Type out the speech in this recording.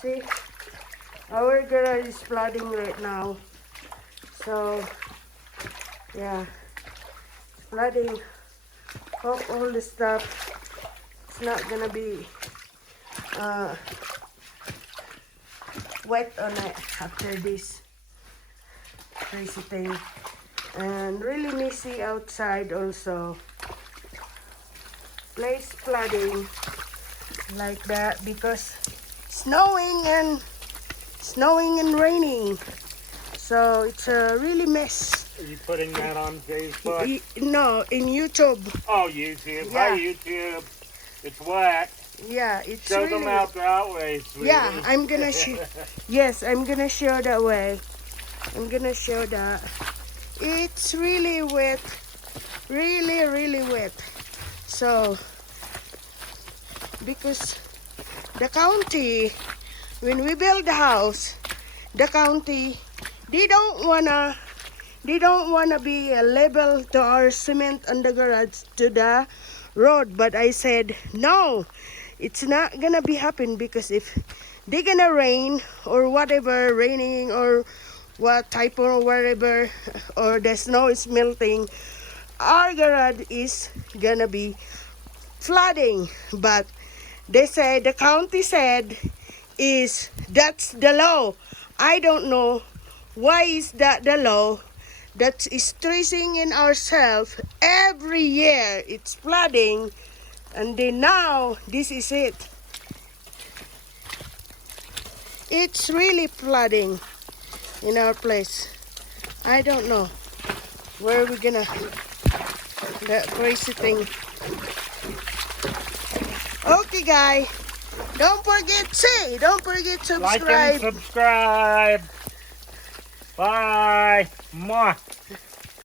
See, our garage is flooding right now. So, yeah, flooding. Hope all the stuff is not gonna be wet on it after this crazy thing. And really messy outside also. Place flooding like that because snowing and raining. So it's a really mess. Are you putting that on Facebook? No, in YouTube. Oh, YouTube. Yeah. Hi, YouTube. It's wet. Yeah, it's Show really... them out that way, sweetie. Yeah, I'm gonna show. Yes, I'm gonna show that way. I'm gonna show that. It's really wet. Really, really wet. So, because the county, when we build the house, the county, they don't wanna be a level to our cement on the garage to the road. But I said no, it's not gonna be happen because if they're gonna rain or whatever, raining or what type or whatever, or the snow is melting, our garage is gonna be flooding. But they said, the county said, is that's the law. I don't know why is that the law that is stressing in ourselves every year. It's flooding, and then now this is it. It's really flooding in our place. I don't know where we're gonna that crazy thing. Okay, guys, don't forget to Like subscribe. and subscribe. Bye. Mwah.